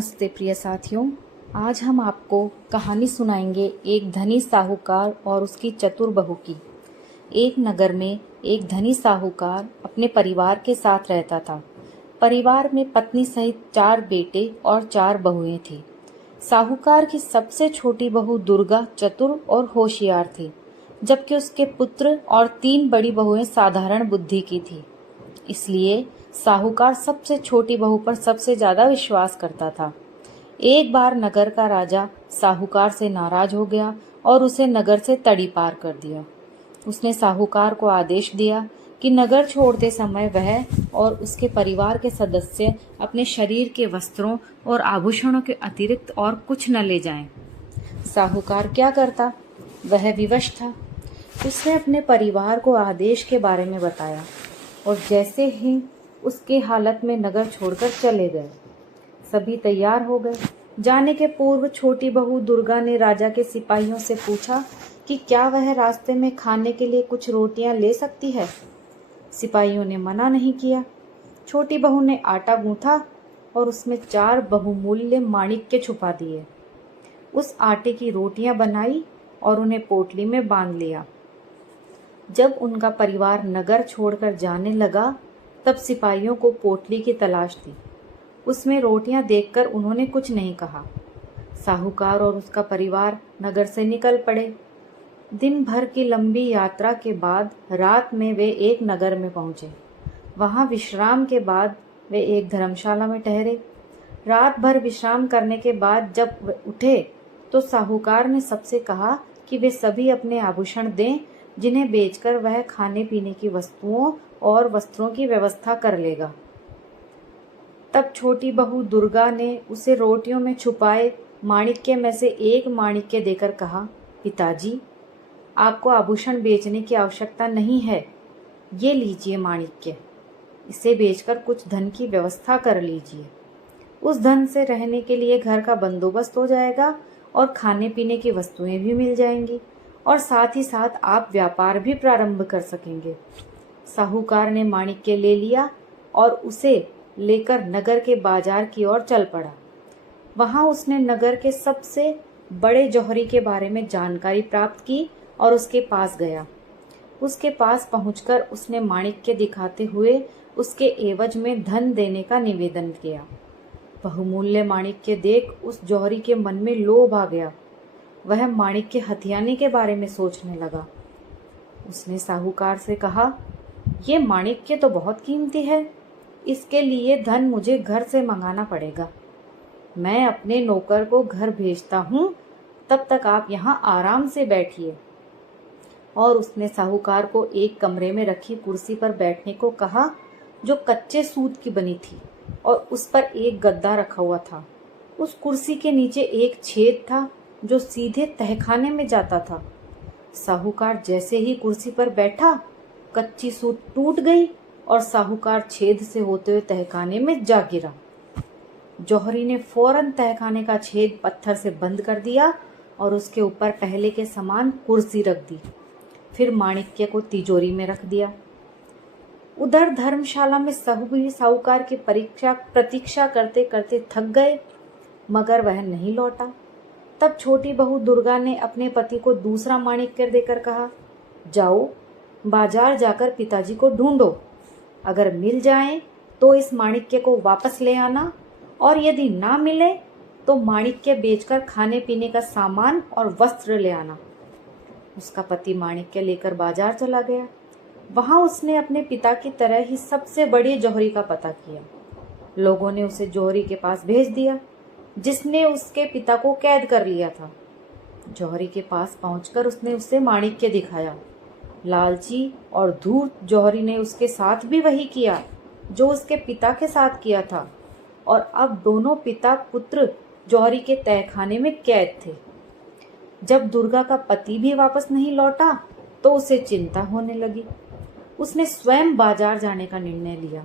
नमस्ते प्रिय साथियों। आज हम आपको कहानी सुनाएंगे एक धनी साहूकार और उसकी चतुर बहू की। एक नगर में एक धनी साहूकार अपने परिवार के साथ रहता था। परिवार में पत्नी सहित 4 बेटे और 4 बहुएं थी। साहूकार की सबसे छोटी बहू दुर्गा चतुर और होशियार थी, जबकि उसके पुत्र और 3 बड़ी बहुएं साधारण बुद्धि की थी। इसलिए साहूकार सबसे छोटी बहू पर सबसे ज्यादा विश्वास करता था। एक बार नगर का राजा साहूकार से नाराज हो गया और उसे नगर से तड़ी पार कर दिया। उसने साहूकार को आदेश दिया कि नगर छोड़ते समय वह और उसके परिवार के सदस्य अपने शरीर के वस्त्रों और आभूषणों के अतिरिक्त और कुछ न ले जाएं। साहूकार क्या करता, वह विवश था। उसने अपने परिवार को आदेश के बारे में बताया और जैसे ही उसके हालत में नगर छोड़कर चले गए। सभी तैयार हो गए। जाने के पूर्व छोटी बहू दुर्गा ने राजा के सिपाहियों से पूछा कि क्या वह रास्ते में खाने के लिए कुछ रोटियां ले सकती है। सिपाहियों ने मना नहीं किया। छोटी बहू ने आटा गूंथा और उसमें 4 बहुमूल्य माणिक्य छुपा दिए। उस आटे की रोटियां बनाई और उन्हें पोटली में बांध लिया। जब उनका परिवार नगर छोड़कर जाने लगा, तब सिपाहियों को पोटली की तलाश थी। उसमें रोटियां देखकर उन्होंने कुछ नहीं कहा। साहूकार और उसका परिवार नगर से निकल पड़े। दिन भर की लंबी यात्रा के बाद रात में वे एक नगर में पहुंचे। वहां विश्राम के बाद वे एक धर्मशाला में ठहरे। रात भर विश्राम करने के बाद जब वे उठे तो साहूकार ने सबसे कहा कि वे सभी अपने आभूषण दें, जिन्हें बेचकर वह खाने पीने की वस्तुओं और वस्त्रों की व्यवस्था कर लेगा। तब छोटी बहू दुर्गा ने उसे रोटियों में छुपाए माणिक्य में से एक माणिक्य देकर कहा, पिताजी, आपको आभूषण बेचने की आवश्यकता नहीं है। ये लीजिए माणिक्य, इसे बेचकर कुछ धन की व्यवस्था कर लीजिए। उस धन से रहने के लिए घर का बंदोबस्त हो जाएगा और खाने पीने की वस्तुएं भी मिल जाएंगी और साथ ही साथ आप व्यापार भी प्रारंभ कर सकेंगे। साहूकार ने माणिक्य ले लिया और उसे लेकर नगर के बाजार की ओर चल पड़ा। वहां उसने नगर के सबसे बड़े जौहरी के बारे में जानकारी प्राप्त की और उसके पास गया। उसके पास पहुंचकर उसने माणिक्य दिखाते हुए उसके एवज में धन देने का निवेदन किया। बहुमूल्य माणिक्य देख उस जौहरी के मन में लोभ आ गया। वह माणिक्य हथियाने के बारे में सोचने लगा। उसने साहूकार से कहा, ये माणिक्य तो बहुत कीमती है, इसके लिए धन मुझे घर से मंगाना पड़ेगा। मैं अपने नौकर को घर भेजता हूँ, तब तक आप यहाँ आराम से बैठिए। और उसने साहूकार को एक कमरे में रखी कुर्सी पर बैठने को कहा, जो कच्चे सूत की बनी थी और उस पर एक गद्दा रखा हुआ था। उस कुर्सी के नीचे एक छेद था जो सीधे तहखाने में जाता था। साहूकार जैसे ही कुर्सी पर बैठा, कच्ची सूत टूट गई और साहूकार छेद से होते हुए तहखाने में जा गिरा। जौहरी ने फौरन तहखाने का छेद पत्थर से बंद कर दिया और उसके ऊपर पहले के समान कुर्सी रख दी। फिर माणिक्य को तिजोरी में रख दिया। उधर धर्मशाला में साहूकार की प्रतीक्षा करते करते थक गए, मगर वह नहीं लौटा। तब छोटी बहू दुर्गा ने अपने पति को दूसरा माणिक्य देकर कहा, जाओ बाजार जाकर पिताजी को ढूंढो। अगर मिल जाए तो इस माणिक्य को वापस ले आना, और यदि ना मिले तो माणिक्य बेचकर खाने पीने का सामान और वस्त्र ले आना। उसका पति माणिक्य लेकर बाजार चला गया। वहां उसने अपने पिता की तरह ही सबसे बड़े जौहरी का पता किया। लोगों ने उसे जौहरी के पास भेज दिया, जिसने उसके पिता को कैद कर लिया था। जौहरी के पास पहुंचकर उसने उसे माणिक्य दिखाया। लालची और धूर्त जौहरी ने उसके साथ भी वही किया जो उसके पिता के साथ किया था, और अब दोनों पिता पुत्र जौहरी के तहखाने में कैद थे। जब दुर्गा का पति भी वापस नहीं लौटा तो उसे चिंता होने लगी। उसने स्वयं बाजार जाने का निर्णय लिया।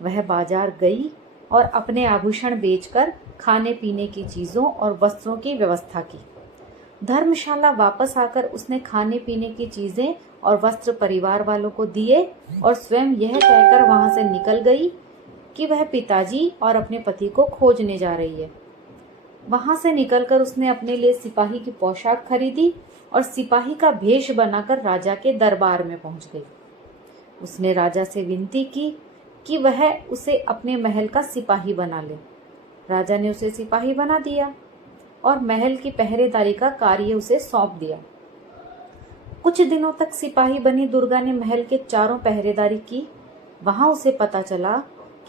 वह बाजार गई और अपने आभूषण बेचकर खाने पीने की चीजों और वस्त्रों की व्यवस्था की। धर्मशाला वापस आकर उसने खाने पीने की चीजें और वस्त्र परिवार वालों को दिए और स्वयं यह कहकर वहां से निकल गई कि वह पिताजी और अपने पति को खोजने जा रही है। वहां से निकलकर उसने अपने लिए सिपाही की पोशाक खरीदी और सिपाही का भेष बनाकर राजा के दरबार में पहुंच गई। उसने राजा से विनती की कि वह उसे अपने महल का सिपाही बना ले। राजा ने उसे सिपाही बना दिया और महल की पहरेदारी का कार्य उसे सौंप दिया। कुछ दिनों तक सिपाही बनी दुर्गा ने महल के चारों पहरेदारी की। वहां उसे पता चला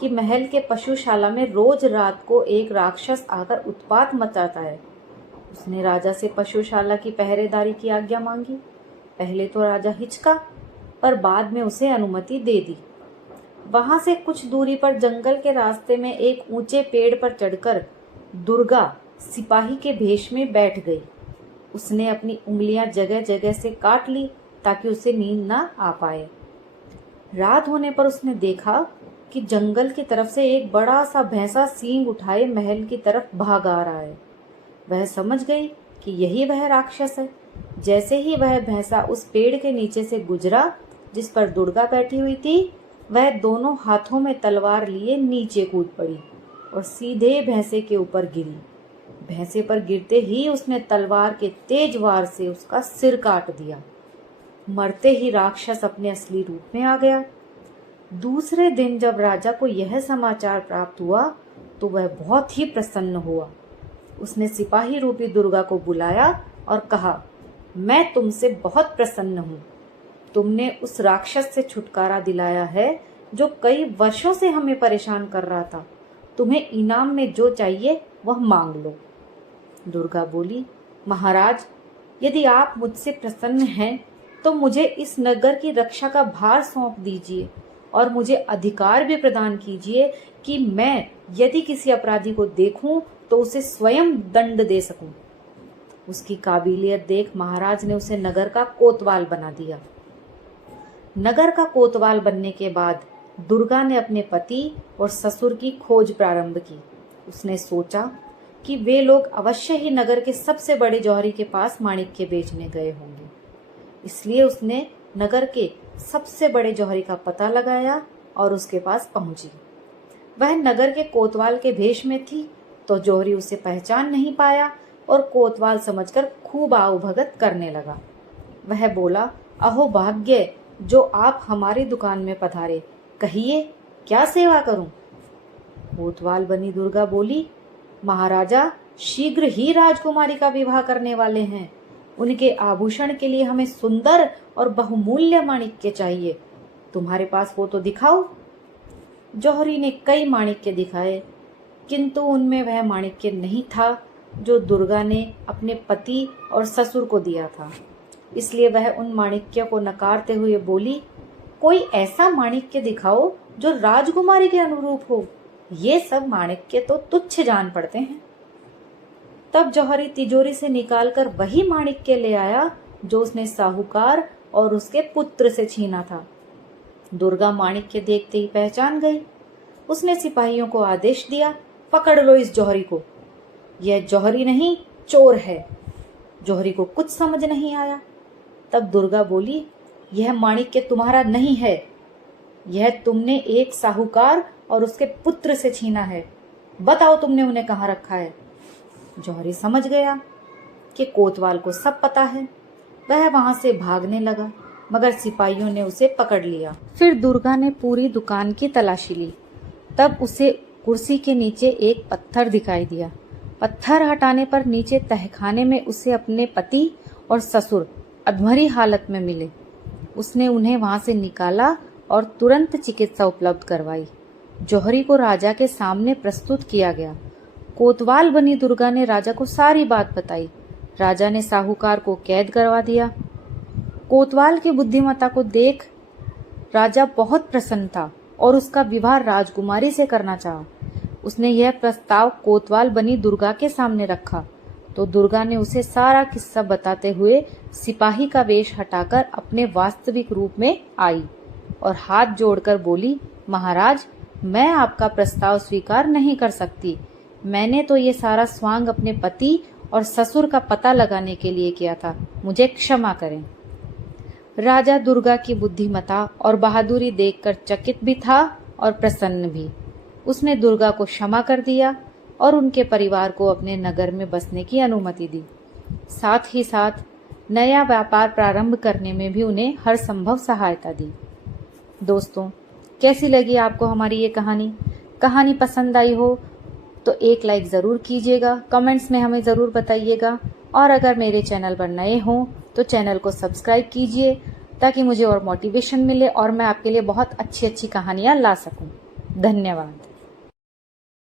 कि महल के पशुशाला में रोज रात को एक राक्षस आकर उत्पात मचाता है। उसने राजा से पशुशाला की पहरेदारी की आज्ञा मांगी। पहले तो राजा हिचका, पर बाद में उसे अनुमति दे दी। वहां से कुछ दूरी पर जंगल के रास्ते में एक ऊंचे पेड़ पर चढ़कर दुर्गा सिपाही के भेष में बैठ गई। उसने अपनी उंगलियां जगह जगह से काट ली ताकि उसे नींद ना आ पाए। रात होने पर उसने देखा कि जंगल की तरफ से एक बड़ा सा भैंसा सींग उठाए महल की तरफ भाग आ रहा है। वह समझ गई कि यही वह राक्षस है। जैसे ही वह भैंसा उस पेड़ के नीचे से गुजरा जिस पर दुर्गा बैठी हुई थी, वह दोनों हाथों में तलवार लिए नीचे कूद पड़ी और सीधे भैंसे के ऊपर गिरी। भैंसे पर गिरते ही उसने तलवार के तेज वार से उसका सिर काट दिया। मरते ही राक्षस अपने असली रूप में आ गया। दूसरे दिन जब राजा को यह समाचार प्राप्त हुआ तो वह बहुत ही प्रसन्न हुआ। उसने सिपाही रूपी दुर्गा को बुलाया और कहा, मैं तुमसे बहुत प्रसन्न हूँ। तुमने उस राक्षस से छुटकारा दिलाया है जो कई वर्षों से हमें परेशान कर रहा था। तुम्हें इनाम में जो चाहिए वह मांग लो। दुर्गा बोली, महाराज, यदि आप मुझसे प्रसन्न हैं तो मुझे इस नगर की रक्षा का भार सौंप दीजिए और मुझे अधिकार भी प्रदान कीजिए कि मैं यदि किसी अपराधी को देखूं तो उसे स्वयं दंड दे सकूं। उसकी काबिलियत देख महाराज ने उसे नगर का कोतवाल बना दिया। नगर का कोतवाल बनने के बाद दुर्गा ने अपने पति और ससुर की खोज प्रारंभ की। उसने सोचा कि वे लोग अवश्य ही नगर के सबसे बड़े जौहरी के पास माणिक्य बेचने गए होंगे। इसलिए उसने नगर के सबसे बड़े जौहरी का पता लगाया और उसके पास पहुंची। वह नगर के कोतवाल के भेष में थी तो जौहरी उसे पहचान नहीं पाया और कोतवाल समझकर खूब आवभगत करने लगा। वह बोला, अहो भाग्य जो आप हमारी दुकान में पधारे, कहिए क्या सेवा करूं? कोतवाल बनी दुर्गा बोली, महाराजा शीघ्र ही राजकुमारी का विवाह करने वाले हैं। उनके आभूषण के लिए हमें सुंदर और बहुमूल्य माणिक्य चाहिए। तुम्हारे पास हो तो दिखाओ। जौहरी ने कई माणिक्य दिखाए, किंतु उनमें वह माणिक्य नहीं था जो दुर्गा ने अपने पति और ससुर को दिया था। इसलिए वह उन माणिक्य को नकारते हुए बोली, कोई ऐसा माणिक्य दिखाओ जो राजकुमारी के अनुरूप हो। ये सब माणिक्य तो तुच्छ जान पड़ते हैं। तब जौहरी तिजोरी से निकालकर वही माणिक्य ले आया जो उसने साहूकार और उसके पुत्र से छीना था। दुर्गा माणिक्य देखते ही पहचान गई। उसने सिपाहियों को आदेश दिया, पकड़ लो इस जौहरी को। यह जौहरी नहीं, चोर है। जौहरी को कुछ समझ नहीं आया। तब दुर्गा बोली, यह माणिक्य तुम्हारा नहीं है, यह तुमने एक साहूकार और उसके पुत्र से छीना है। बताओ तुमने उन्हें कहाँ रखा है। जौहरी समझ गया कि कोतवाल को सब पता है। वह वहां से भागने लगा, मगर सिपाहियों ने उसे पकड़ लिया। फिर दुर्गा ने पूरी दुकान की तलाशी ली। तब उसे कुर्सी के नीचे एक पत्थर दिखाई दिया। पत्थर हटाने पर नीचे तहखाने में उसे अपने पति और ससुर अधमरी हालत में मिले। उसने उन्हें वहां से निकाला और तुरंत चिकित्सा उपलब्ध करवाई। जौहरी को राजा के सामने प्रस्तुत किया गया। कोतवाल बनी दुर्गा ने राजा को सारी बात बताई। राजा ने साहूकार को कैद करवा दिया। कोतवाल की बुद्धिमत्ता को देख राजा बहुत प्रसन्न था और उसका विवाह राजकुमारी से करना चाहा। उसने यह प्रस्ताव कोतवाल बनी दुर्गा के सामने रखा तो दुर्गा ने उसे सारा किस्सा बताते हुए सिपाही का वेश हटाकर अपने वास्तविक रूप में आई और हाथ जोड़कर बोली, महाराज, मैं आपका प्रस्ताव स्वीकार नहीं कर सकती। मैंने तो ये सारा स्वांग अपने पति और ससुर का पता लगाने के लिए किया था। मुझे क्षमा करें। राजा दुर्गा की बुद्धिमत्ता और बहादुरी देखकर चकित भी था और प्रसन्न भी। उसने दुर्गा को क्षमा कर दिया और उनके परिवार को अपने नगर में बसने की अनुमति दी। साथ ही साथ नया व्यापार प्रारंभ करने में भी उन्हें हर संभव सहायता दी। दोस्तों, कैसी लगी आपको हमारी ये कहानी? कहानी पसंद आई हो तो एक लाइक ज़रूर कीजिएगा, कमेंट्स में हमें ज़रूर बताइएगा, और अगर मेरे चैनल पर नए हों तो चैनल को सब्सक्राइब कीजिए ताकि मुझे और मोटिवेशन मिले और मैं आपके लिए बहुत अच्छी अच्छी कहानियाँ ला सकूं। धन्यवाद।